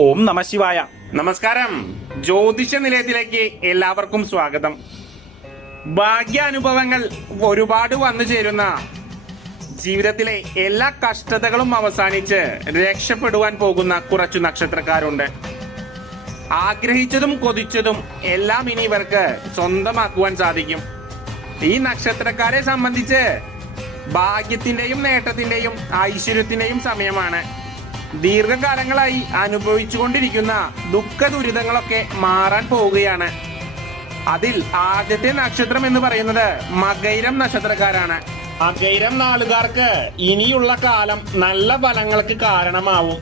ഓം നമഃശിവായ. നമസ്കാരം. ജ്യോതിഷ നിലയത്തിലേക്ക് എല്ലാവർക്കും സ്വാഗതം. ഭാഗ്യാനുഭവങ്ങൾ ഒരുപാട് വന്നു ചേരുന്ന ജീവിതത്തിലെ എല്ലാ കഷ്ടതകളും അവസാനിച്ച് രക്ഷപ്പെടുവാൻ പോകുന്ന കുറച്ചു നക്ഷത്രക്കാരുണ്ട്. ആഗ്രഹിച്ചതും കൊതിച്ചതും എല്ലാം ഇനി ഇവർക്ക് സ്വന്തമാക്കുവാൻ സാധിക്കും. ഈ നക്ഷത്രക്കാരെ സംബന്ധിച്ച് ഭാഗ്യത്തിന്റെയും നേട്ടത്തിന്റെയും ഐശ്വര്യത്തിന്റെയും സമയമാണ്. ദീർഘകാലങ്ങളായി അനുഭവിച്ചുകൊണ്ടിരിക്കുന്ന ദുഃഖ ദുരിതങ്ങളൊക്കെ മാറാൻ പോവുകയാണ്. അതിൽ ആദ്യത്തെ നക്ഷത്രം എന്ന് പറയുന്നത് മകയിരം നക്ഷത്രക്കാരാണ്. മകയിരം നാളുകാർക്ക് ഇനിയുള്ള കാലം നല്ല ഫലങ്ങൾക്ക് കാരണമാവും.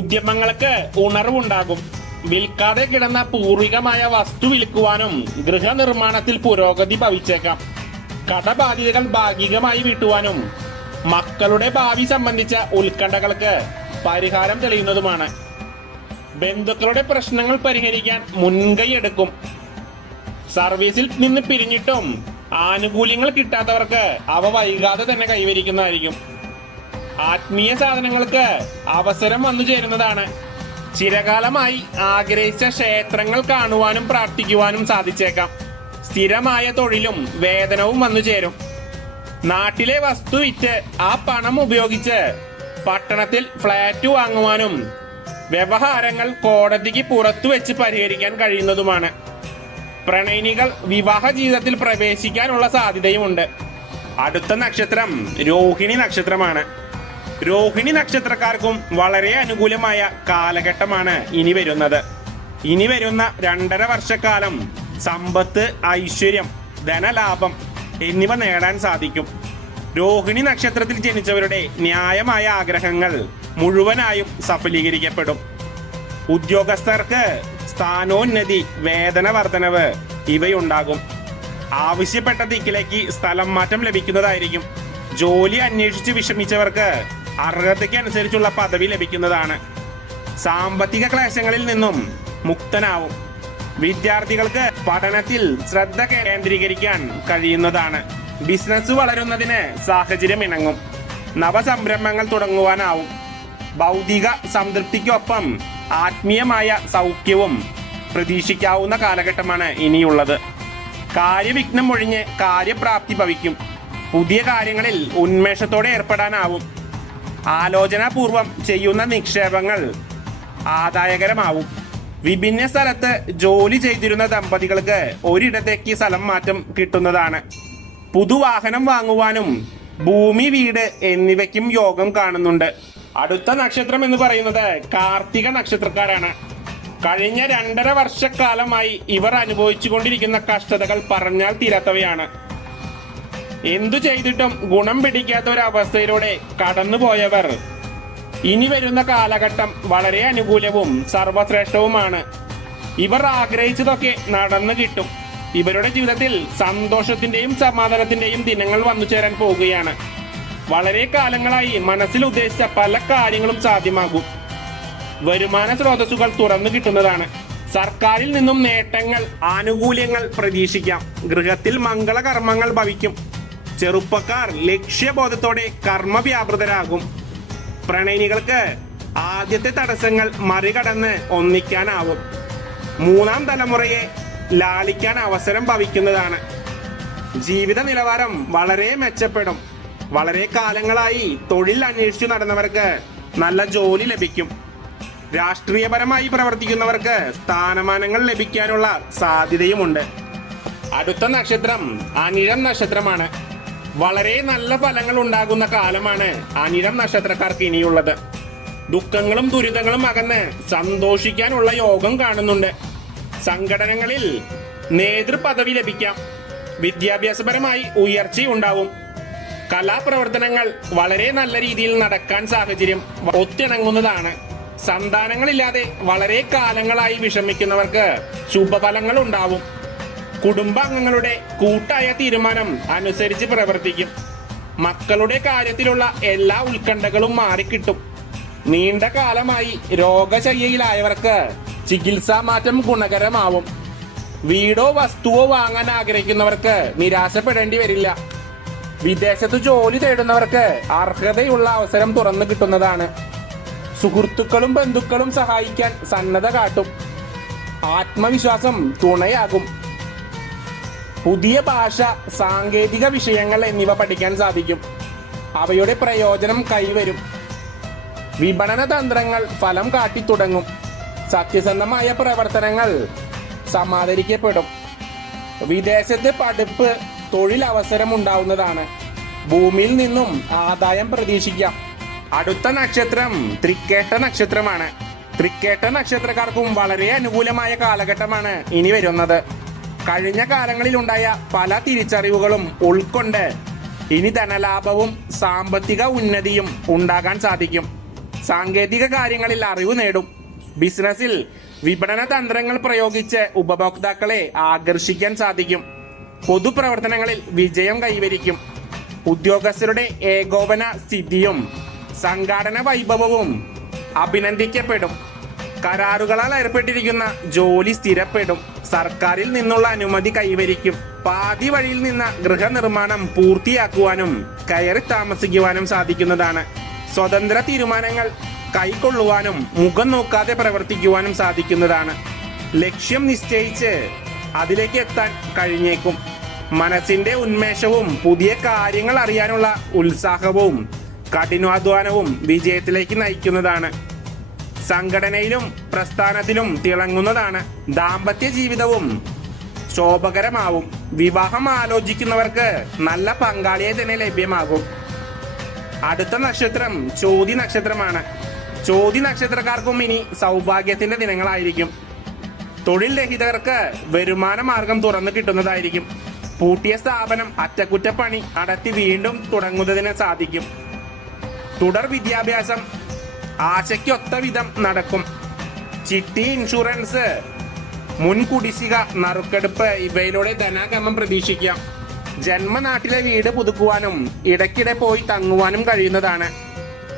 ഉദ്യമങ്ങൾക്ക് ഉണർവുണ്ടാകും. വിൽക്കാതെ കിടന്ന പൂർവികമായ വസ്തു വിൽക്കുവാനും ഗൃഹനിർമ്മാണത്തിൽ പുരോഗതി ഭവിച്ചേക്കാം. കടബാധ്യതകൾ ഭാഗികമായി വീട്ടുവാനും മക്കളുടെ ഭാവി സംബന്ധിച്ച ഉത്കണ്ഠകൾക്ക് പരിഹാരം തെളിയുന്നതുമാണ്. ബന്ധുക്കളുടെ പ്രശ്നങ്ങൾ പരിഹരിക്കാൻ മുൻകൈ എടുക്കും. സർവീസിൽ നിന്ന് പിരിഞ്ഞിട്ടും ആനുകൂല്യങ്ങൾ കിട്ടാത്തവർക്ക് അവ വൈകാതെ തന്നെ കൈവരിക്കുന്നതായിരിക്കും. ആത്മീയ സാധനങ്ങൾക്ക് അവസരം വന്നു ചേരുന്നതാണ്. ചിരകാലമായി ആഗ്രഹിച്ച ക്ഷേത്രങ്ങൾ കാണുവാനും പ്രാർത്ഥിക്കുവാനും സാധിച്ചേക്കാം. സ്ഥിരമായ തൊഴിലും വേതനവും വന്നു ചേരും. നാട്ടിലെ വസ്തു വിറ്റ് ആ പണം ഉപയോഗിച്ച് പട്ടണത്തിൽ ഫ്ലാറ്റ് വാങ്ങുവാനും വ്യവഹാരങ്ങൾ കോടതിക്ക് പുറത്തു വെച്ച് പരിഹരിക്കാൻ കഴിയുന്നതുമാണ്. പ്രണയിനികൾ വിവാഹ ജീവിതത്തിൽ പ്രവേശിക്കാനുള്ള സാധ്യതയുമുണ്ട്. അടുത്ത നക്ഷത്രം രോഹിണി നക്ഷത്രമാണ്. രോഹിണി നക്ഷത്രക്കാർക്കും വളരെ അനുകൂലമായ കാലഘട്ടമാണ് ഇനി വരുന്നത്. ഇനി വരുന്ന 2.5 വർഷക്കാലം സമ്പത്ത്, ഐശ്വര്യം, ധനലാഭം എന്നിവ നേടാൻ സാധിക്കും. രോഹിണി നക്ഷത്രത്തിൽ ജനിച്ചവരുടെ ന്യായമായ ആഗ്രഹങ്ങൾ മുഴുവനായും സഫലീകരിക്കപ്പെടും. ഉദ്യോഗസ്ഥർക്ക് സ്ഥാനോന്നതി, വേതന വർധനവ് ഇവയുണ്ടാകും. ആവശ്യപ്പെട്ട ദിക്കിലേക്ക് സ്ഥലം മാറ്റം ലഭിക്കുന്നതായിരിക്കും. ജോലി അന്വേഷിച്ച് വിഷമിച്ചവർക്ക് അർഹതയ്ക്ക് അനുസരിച്ചുള്ള പദവി ലഭിക്കുന്നതാണ്. സാമ്പത്തിക ക്ലേശങ്ങളിൽ നിന്നും മുക്തനാവും. വിദ്യാർത്ഥികൾക്ക് പഠനത്തിൽ ശ്രദ്ധ കേന്ദ്രീകരിക്കാൻ കഴിയുന്നതാണ്. ബിസിനസ് വളരുന്നതിന് സാഹചര്യം ഇണങ്ങും. നവസംരംഭങ്ങൾ തുടങ്ങുവാനാവും. ഭൗതിക സംതൃപ്തിക്കൊപ്പം ആത്മീയമായ സൗഖ്യവും പ്രതീക്ഷിക്കാവുന്ന കാലഘട്ടമാണ് ഇനിയുള്ളത്. കാര്യവിഘ്നം ഒഴിഞ്ഞ് കാര്യപ്രാപ്തി ഭവിക്കും. പുതിയ കാര്യങ്ങളിൽ ഉന്മേഷത്തോടെ ഏർപ്പെടാനാവും. ആലോചനാപൂർവം ചെയ്യുന്ന നിക്ഷേപങ്ങൾ ആദായകരമാവും. വിഭിന്ന സ്ഥലത്ത് ജോലി ചെയ്തിരുന്ന ദമ്പതികൾക്ക് ഒരിടത്തേക്ക് സ്ഥലം മാറ്റം കിട്ടുന്നതാണ്. പുതുവാഹനം വാങ്ങുവാനും ഭൂമി, വീട് എന്നിവയ്ക്കും യോഗം കാണുന്നുണ്ട്. അടുത്ത നക്ഷത്രം എന്ന് പറയുന്നത് കാർത്തിക നക്ഷത്രക്കാരാണ്. കഴിഞ്ഞ 2.5 വർഷക്കാലമായി ഇവർ അനുഭവിച്ചുകൊണ്ടിരിക്കുന്ന കഷ്ടതകൾ പറഞ്ഞാൽ തീരാത്തവയാണ്. എന്തു ചെയ്തിട്ടും ഗുണം പിടിക്കാത്ത ഒരു അവസ്ഥയിലൂടെ കടന്നുപോയവർ ഇനി വരുന്ന കാലഘട്ടം വളരെ അനുകൂലവും സർവശ്രേഷ്ഠവുമാണ്. ഇവർ ആഗ്രഹിച്ചതൊക്കെ നടന്നു കിട്ടും. ഇവരുടെ ജീവിതത്തിൽ സന്തോഷത്തിന്റെയും സമാധാനത്തിന്റെയും ദിനങ്ങൾ വന്നു ചേരാൻ പോവുകയാണ്. വളരെ കാലങ്ങളായി മനസ്സിൽ ഉദ്ദേശിച്ച പല കാര്യങ്ങളും സാധ്യമാകും. വരുമാന സ്രോതസ്സുകൾ തുറന്നു കിട്ടുന്നതാണ്. സർക്കാരിൽ നിന്നും നേട്ടങ്ങൾ, ആനുകൂല്യങ്ങൾ പ്രതീക്ഷിക്കാം. ഗൃഹത്തിൽ മംഗളകർമ്മങ്ങൾ ഭവിക്കും. ചെറുപ്പക്കാർ ലക്ഷ്യബോധത്തോടെ കർമ്മവ്യാപൃതരാകും. പ്രണയിനികൾക്ക് ആദ്യത്തെ തടസ്സങ്ങൾ മറികടന്ന് ഒന്നിക്കാനാവും. 3ാം തലമുറയെ ലാളിക്കാൻ അവസരം ഭവിക്കുന്നതാണ്. ജീവിത നിലവാരം വളരെ മെച്ചപ്പെടും. വളരെ കാലങ്ങളായി തൊഴിൽ അന്വേഷിച്ചു നടന്നവർക്ക് നല്ല ജോലി ലഭിക്കും. രാഷ്ട്രീയപരമായി പ്രവർത്തിക്കുന്നവർക്ക് സ്ഥാനമാനങ്ങൾ ലഭിക്കാനുള്ള സാധ്യതയുമുണ്ട്. അടുത്ത നക്ഷത്രം അനിഴം നക്ഷത്രമാണ്. വളരെ നല്ല ഫലങ്ങൾ ഉണ്ടാകുന്ന കാലമാണ് അനിഴം നക്ഷത്രക്കാർക്ക് ഇനിയുള്ളത്. ദുഃഖങ്ങളും ദുരിതങ്ങളും അകന്ന് സന്തോഷിക്കാനുള്ള യോഗം കാണുന്നുണ്ട്. സംഘടനകളിൽ നേതൃപദവി ലഭിക്കാം. വിദ്യാഭ്യാസപരമായി ഉയർച്ചയുണ്ടാവും. കലാപ്രവർത്തനങ്ങൾ വളരെ നല്ല രീതിയിൽ നടക്കാൻ സാഹചര്യം ഒത്തിണങ്ങുന്നതാണ്. സന്താനങ്ങളില്ലാതെ വളരെ കാലങ്ങളായി വിഷമിക്കുന്നവർക്ക് ശുഭഫലങ്ങൾ ഉണ്ടാവും. കുടുംബാംഗങ്ങളുടെ കൂട്ടായ തീരുമാനം അനുസരിച്ച് പ്രവർത്തിക്കും. മക്കളുടെ കാര്യത്തിലുള്ള എല്ലാ ഉത്കണ്ഠകളും മാറിക്കിട്ടും. നീണ്ട കാലമായി രോഗശയ്യയിലായവർക്ക് ചികിത്സാ മാറ്റം ഗുണകരമാവും. വീടോ വസ്തുവോ വാങ്ങാൻ ആഗ്രഹിക്കുന്നവർക്ക് നിരാശപ്പെടേണ്ടി വരില്ല. വിദേശത്ത് ജോലി തേടുന്നവർക്ക് അർഹതയുള്ള അവസരം തുറന്നു കിട്ടുന്നതാണ്. സുഹൃത്തുക്കളും ബന്ധുക്കളും സഹായിക്കാൻ സന്നദ്ധ കാട്ടും. ആത്മവിശ്വാസം തുണയാകും. പുതിയ ഭാഷ, സാങ്കേതിക വിഷയങ്ങൾ എന്നിവ പഠിക്കാൻ സാധിക്കും. അവയുടെ പ്രയോജനം കൈവരും. വിപണന തന്ത്രങ്ങൾ ഫലം കാട്ടിത്തുടങ്ങും. സത്യസന്ധമായ പ്രവർത്തനങ്ങൾ സമാദരിക്കപ്പെടും. വിദേശത്ത് പഠിപ്പ്, തൊഴിലവസരം ഉണ്ടാവുന്നതാണ്. ഭൂമിയിൽ നിന്നും ആദായം പ്രതീക്ഷിക്കാം. അടുത്ത നക്ഷത്രം തൃക്കേട്ട നക്ഷത്രമാണ്. തൃക്കേട്ട നക്ഷത്രക്കാർക്കും വളരെ അനുകൂലമായ കാലഘട്ടമാണ് ഇനി വരുന്നത്. കഴിഞ്ഞ കാലങ്ങളിൽ ഉണ്ടായ പല തിരിച്ചറിവുകളും ഉൾക്കൊണ്ട് ഇനി ധനലാഭവും സാമ്പത്തിക ഉന്നതിയും ഉണ്ടാകാൻ സാധിക്കും. സാങ്കേതിക കാര്യങ്ങളിൽ അറിവ് നേടും. ബിസിനസ്സിൽ വിപണന തന്ത്രങ്ങൾ പ്രയോഗിച്ച് ഉപഭോക്താക്കളെ ആകർഷിക്കാൻ സാധിക്കും. പൊതുപ്രവർത്തനങ്ങളിൽ വിജയം കൈവരിക്കും. ഉദ്യോഗസ്ഥരുടെ ഏകോപന സ്ഥിതിയും സംഘാടന വൈഭവവും അഭിനന്ദിക്കപ്പെടും. കരാറുകളാൽ ഏർപ്പെട്ടിരിക്കുന്ന ജോലി സ്ഥിരപ്പെടും. സർക്കാരിൽ നിന്നുള്ള അനുമതി കൈവരിക്കും. പാതി വഴിയിൽ നിന്ന ഗൃഹനിർമ്മാണം പൂർത്തിയാക്കുവാനും കയറി താമസിക്കുവാനും സാധിക്കുന്നതാണ്. സ്വതന്ത്ര തീരുമാനങ്ങൾ കൈക്കൊള്ളുവാനും മുഖം നോക്കാതെ പ്രവർത്തിക്കുവാനും സാധിക്കുന്നതാണ്. ലക്ഷ്യം നിശ്ചയിച്ച് അതിലേക്ക് എത്താൻ കഴിഞ്ഞേക്കും. മനസ്സിന്റെ ഉന്മേഷവും പുതിയ കാര്യങ്ങൾ അറിയാനുള്ള ഉത്സാഹവും കഠിനാധ്വാനവും വിജയത്തിലേക്ക് നയിക്കുന്നതാണ്. സംഘടനയിലും പ്രസ്ഥാനത്തിലും തിളങ്ങുന്നതാണ്. ദാമ്പത്യ ജീവിതവും ശോഭകരമാവും. വിവാഹം ആലോചിക്കുന്നവർക്ക് നല്ല പങ്കാളിയെ തന്നെ ലഭ്യമാകും. അടുത്ത നക്ഷത്രം ചോതി നക്ഷത്രമാണ്. ചോതി നക്ഷത്രക്കാർക്കും ഇനി സൗഭാഗ്യത്തിന്റെ ദിനങ്ങളായിരിക്കും. തൊഴിൽ രഹിതർക്ക് വരുമാന മാർഗം തുറന്നു കിട്ടുന്നതായിരിക്കും. പൂട്ടിയ സ്ഥാപനം അറ്റകുറ്റപ്പണി നടത്തി വീണ്ടും തുടങ്ങുന്നതിന് സാധിക്കും. തുടർ വിദ്യാഭ്യാസം ആശയ്ക്കൊത്ത വിധം നടക്കും. ചിട്ടി, ഇൻഷുറൻസ്, മുൻകുടിശ്ശിക, നറുക്കെടുപ്പ് ഇവയിലൂടെ ധനാഗമം പ്രതീക്ഷിക്കാം. ജന്മനാട്ടിലെ വീട് പുതുക്കുവാനും ഇടയ്ക്കിടെ പോയി തങ്ങുവാനും കഴിയുന്നതാണ്.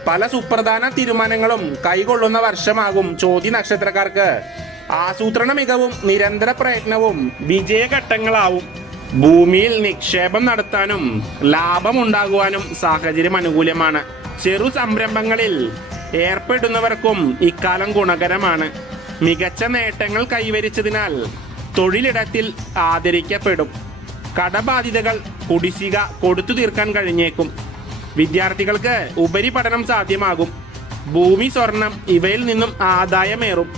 പല സുപ്രധാന തീരുമാനങ്ങളും കൈകൊള്ളുന്ന വർഷമാകും ചോതി നക്ഷത്രക്കാർക്ക്. ആസൂത്രണ മികവും നിരന്തര പ്രയത്നവും വിജയഘട്ടങ്ങളാവും. ഭൂമിയിൽ നിക്ഷേപം നടത്താനും ലാഭമുണ്ടാകുവാനും സാഹചര്യം അനുകൂലമാണ്. ചെറു സംരംഭങ്ങളിൽ ഏർപ്പെടുന്നവർക്കും ഇക്കാലം ഗുണകരമാണ്. മികച്ച നേട്ടങ്ങൾ കൈവരിച്ചതിനാൽ തൊഴിലിടത്തിൽ ആദരിക്കപ്പെടും. കടബാധ്യതകൾ, കുടിശ്ശിക കൊടുത്തു തീർക്കാൻ കഴിഞ്ഞേക്കും. വിദ്യാർത്ഥികൾക്ക് ഉപരിപഠനം സാധ്യമാകും. ഭൂമി, സ്വർണം ഇവയിൽ നിന്നും ആദായമേറും.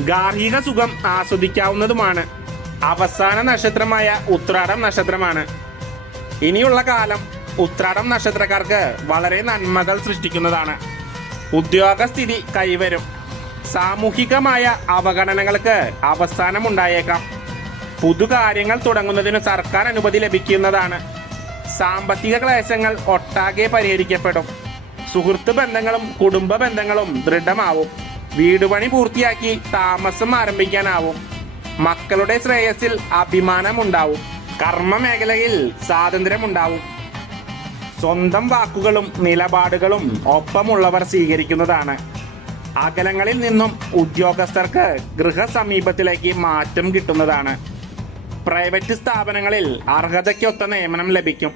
ഗാർഹിക സുഖം ആസ്വദിക്കാവുന്നതുമാണ്. അവസാന നക്ഷത്രമായ ഉത്രാടം നക്ഷത്രമാണ്. ഇനിയുള്ള കാലം ഉത്രാടം നക്ഷത്രക്കാർക്ക് വളരെ നന്മകൾ സൃഷ്ടിക്കുന്നതാണ്. ഉദ്യോഗസ്ഥിതി കൈവരും. സാമൂഹികമായ അവഗണനകൾക്ക് അവസാനമുണ്ടായേക്കാം. പുതുകാര്യങ്ങൾ തുടങ്ങുന്നതിന് സർക്കാർ അനുമതി ലഭിക്കുന്നതാണ്. സാമ്പത്തിക ക്ലേശങ്ങൾ ഒട്ടാകെ പരിഹരിക്കപ്പെടും. സുഹൃത്ത് ബന്ധങ്ങളും കുടുംബ ബന്ധങ്ങളും ദൃഢമാവും. വീടുപണി പൂർത്തിയാക്കി താമസം ആരംഭിക്കാനാവും. മക്കളുടെ ശ്രേയസിൽ അഭിമാനമുണ്ടാവും. കർമ്മ മേഖലയിൽ സ്വാതന്ത്ര്യമുണ്ടാവും. സ്വന്തം വാക്കുകളും നിലപാടുകളും ഒപ്പമുള്ളവർ സ്വീകരിക്കുന്നതാണ്. അകലങ്ങളിൽ നിന്നും ഉദ്യോഗസ്ഥർക്ക് ഗൃഹസമീപത്തിലേക്ക് മാറ്റം കിട്ടുന്നതാണ്. പ്രൈവറ്റ് സ്ഥാപനങ്ങളിൽ അർഹതയ്ക്കൊത്ത നിയമനം ലഭിക്കും.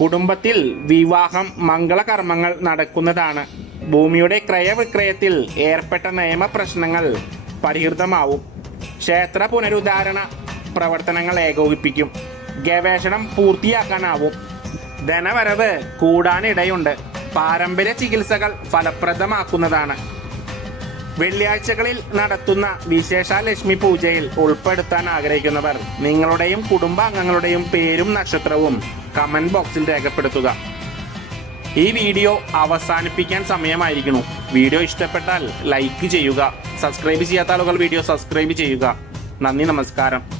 കുടുംബത്തിൽ വിവാഹം, മംഗളകർമ്മങ്ങൾ നടക്കുന്നതാണ്. ഭൂമിയുടെ ക്രയവിക്രയത്തിൽ ഏർപ്പെട്ട നിയമപ്രശ്നങ്ങൾ പരിഹൃതമാവും. ക്ഷേത്ര പുനരുദ്ധാരണ പ്രവർത്തനങ്ങൾ ഏകോപിപ്പിക്കും. ഗവേഷണം പൂർത്തിയാക്കാനാവും. ധനവരവ് കൂടാനിടയുണ്ട്. പാരമ്പര്യ ചികിത്സകൾ ഫലപ്രദമാക്കുന്നതാണ്. വെള്ളിയാഴ്ചകളിൽ നടത്തുന്ന വിശേഷ ലക്ഷ്മി പൂജയിൽ ഉൾപ്പെടുത്താൻ ആഗ്രഹിക്കുന്നവർ നിങ്ങളുടെയും കുടുംബാംഗങ്ങളുടെയും പേരും നക്ഷത്രവും കമന്റ് ബോക്സിൽ രേഖപ്പെടുത്തുക. ഈ വീഡിയോ അവസാനിപ്പിക്കാൻ സമയമായിരിക്കുന്നു. വീഡിയോ ഇഷ്ടപ്പെട്ടാൽ ലൈക്ക് ചെയ്യുക. സബ്സ്ക്രൈബ് ചെയ്യാത്ത ആളുകൾ വീഡിയോ സബ്സ്ക്രൈബ് ചെയ്യുക. നന്ദി, നമസ്കാരം.